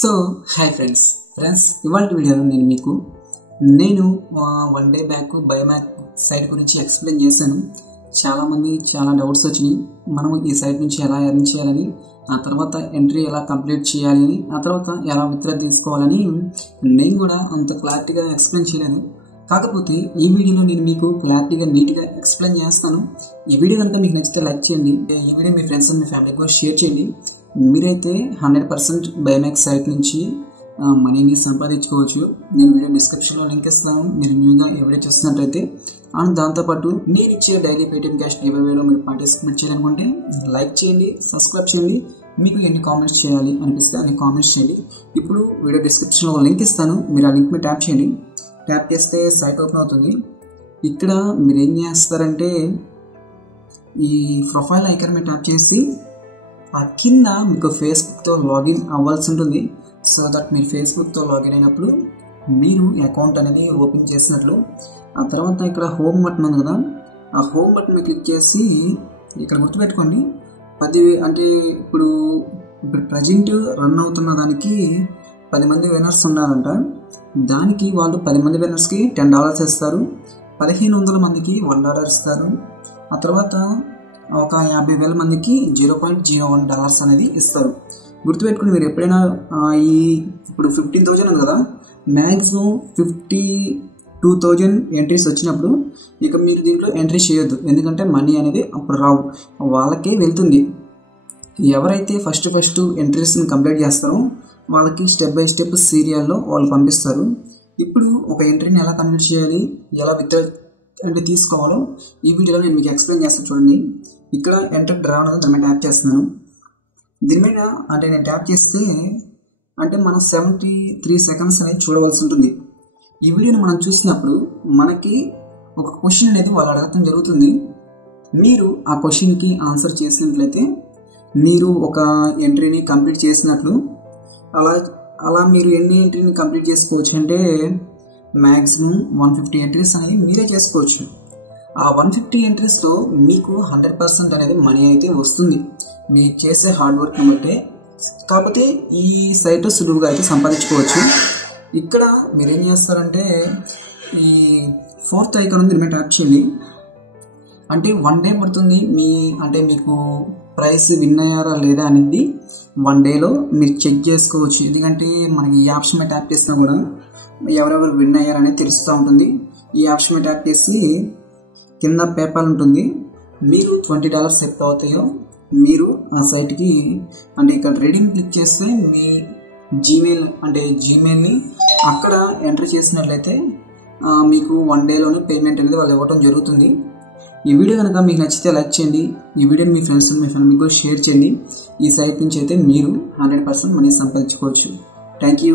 So hi friends ఇవాళ వీడియోలో నేను వన్ డే బ్యాక్ బయోమ్యాక్ సైట్ గురించి ఎక్స్ప్లెయిన్ చేశాను. చాలామంది చాలా డౌట్స్ వచ్చినాయి. మనం ఈ సైట్ నుంచి ఎలా ఎర్న్ చేయాలని, ఆ తర్వాత ఎంట్రీ ఎలా కంప్లీట్ చేయాలని, ఆ తర్వాత ఎలా విత్డ్రా తీసుకోవాలని నేను కూడా అంత క్లారిటీగా ఎక్స్ప్లెయిన్ చేయలేను. కాకపోతే ఈ వీడియోలో నేను మీకు క్లారిటీగా నీట్గా ఎక్స్ప్లెయిన్ చేస్తాను. ఈ వీడియో కనుక మీకు నచ్చితే లైక్ చేయండి. ఈ వీడియో మీ ఫ్రెండ్స్ అండ్ మీ ఫ్యామిలీకి కూడా షేర్ చేయండి. మీరైతే 100% బయోమ్యాక్ సైట్ నుంచి మనీని సంపాదించుకోవచ్చు. నేను వీడియో డిస్క్రిప్షన్లో లింక్ ఇస్తాను. మీరు న్యూగా ఈ వీడియో చూస్తున్నట్లయితే అండ్ దాంతోపాటు నేను ఇచ్చే డైలీ పేటిఎం క్యాష్ గివ్అవేలో మీరు పార్టిసిపేట్ చేయాలనుకుంటే లైక్ చేయండి, సబ్స్క్రైబ్ చేయండి. మీకు ఎన్ని కామెంట్స్ చేయాలి అనిపిస్తే అన్ని కామెంట్స్ చేయండి. ఇప్పుడు వీడియో డిస్క్రిప్షన్లో ఒక లింక్ ఇస్తాను. మీరు ఆ లింక్ మీద ట్యాప్ చేయండి. ట్యాప్ చేస్తే సైట్ ఓపెన్ అవుతుంది. ఇక్కడ మీరు ఏం చేస్తారంటే ఈ ప్రొఫైల్ ఐకాన్ మీద ట్యాప్ చేసి ఆ కింద మీకు ఫేస్బుక్తో లాగిన్ అవ్వాల్సి ఉంటుంది. సో దట్ మీరు ఫేస్బుక్తో లాగిన్ అయినప్పుడు మీరు అకౌంట్ అనేది ఓపెన్ చేసినట్లు. ఆ తర్వాత ఇక్కడ హోమ్ బటన్ ఉంది కదా, ఆ హోమ్ బటన్ మీద క్లిక్ చేసి ఇక్కడ గుర్తుపెట్టుకోండి 10 అంటే ఇప్పుడు ప్రజెంట్ రన్ అవుతున్న దానికి 10 మంది విన్నర్స్ ఉన్నారంట. దానికి వాళ్ళు 10 మంది విన్నర్స్కి $10 ఇస్తారు. 1500 మందికి $1 ఇస్తారు. ఆ తర్వాత ఒక 50,000 మందికి $0.01 అనేది ఇస్తారు. గుర్తుపెట్టుకుని మీరు ఎప్పుడైనా ఇప్పుడు 15,000 ఉంది కదా, మ్యాక్సిమం 52,000 ఎంట్రీస్ వచ్చినప్పుడు ఇక మీరు దీంట్లో ఎంట్రీ చేయొద్దు. ఎందుకంటే మనీ అనేది అప్పుడు రావు, వాళ్ళకే వెళ్తుంది. ఎవరైతే ఫస్ట్ ఎంట్రీస్ని కంప్లీట్ చేస్తారో వాళ్ళకి స్టెప్ బై స్టెప్ సీరియల్లో వాళ్ళు పంపిస్తారు. ఇప్పుడు ఒక ఎంట్రీని ఎలా కంప్లీట్ చేయాలి, ఎలా విత్డ్రా అంటే తీసుకోవాలో ఈ వీడియోలో నేను మీకు ఎక్స్ప్లెయిన్ చేస్తాను. చూడండి, ఇక్కడ ఎంటర్ డ్రా అనేది దాని మీద ట్యాప్ చేస్తున్నాను. దీని మీద అంటే నేను ట్యాప్ చేస్తే అంటే మనం 73 సెకండ్స్ అనేది చూడవలసి ఉంటుంది. ఈ వీడియోని మనం చూసినప్పుడు మనకి ఒక క్వశ్చన్ అనేది వాళ్ళు అడగటం జరుగుతుంది. మీరు ఆ క్వశ్చన్కి ఆన్సర్ చేసినట్లయితే మీరు ఒక ఎంట్రీని కంప్లీట్ చేసినట్లు. అలా మీరు ఎన్ని ఎంట్రీని కంప్లీట్ చేసుకోవచ్చు అంటే మ్యాక్సిమం 150 ఎంట్రీస్ అనేవి మీరే చేసుకోవచ్చు. ఆ 150 ఎంట్రీస్లో మీకు 100% అనేది మనీ అయితే వస్తుంది, మీరు చేసే హార్డ్ వర్క్ని బట్టే. కాకపోతే ఈ సైట్ సులువుగా అయితే సంపాదించుకోవచ్చు. ఇక్కడ మీరు ఏం చేస్తారంటే ఈ 4th ఐకాన్ ఉంది, దీని ట్యాప్ చేయండి. అంటే 1 డే పడుతుంది అంటే మీకు ప్రైస్ విన్ అయ్యారా లేదా అనేది 1 డేలో మీరు చెక్ చేసుకోవచ్చు. ఎందుకంటే మనకి ఈ ఆప్షన్ మీద ట్యాప్ చేసినా కూడా ఎవరెవరు విన్ అయ్యారనేది తెలుస్తూ ఉంటుంది. ఈ ఆప్షన్ మీద ట్యాప్ చేసి కింద పేపాల్ ఉంటుంది. మీరు $20 ఎప్పుడు అవుతాయో మీరు ఆ సైట్కి అంటే ఇక్కడ రీడింగ్ క్లిక్ చేస్తే మీ జీమెయిల్ని అక్కడ ఎంటర్ చేసినట్లయితే మీకు 1 డేలోనే పేమెంట్ అనేది వాళ్ళు ఇవ్వడం జరుగుతుంది. ఈ వీడియో కనుక మీకు నచ్చితే లైక్ చేయండి. ఈ వీడియోని మీ ఫ్రెండ్స్ మీ ఫ్యామిలీకి కూడా షేర్ చేయండి. ఈ సైట్ నుంచి అయితే మీరు 100% మనీ సంపాదించుకోవచ్చు. Thank you.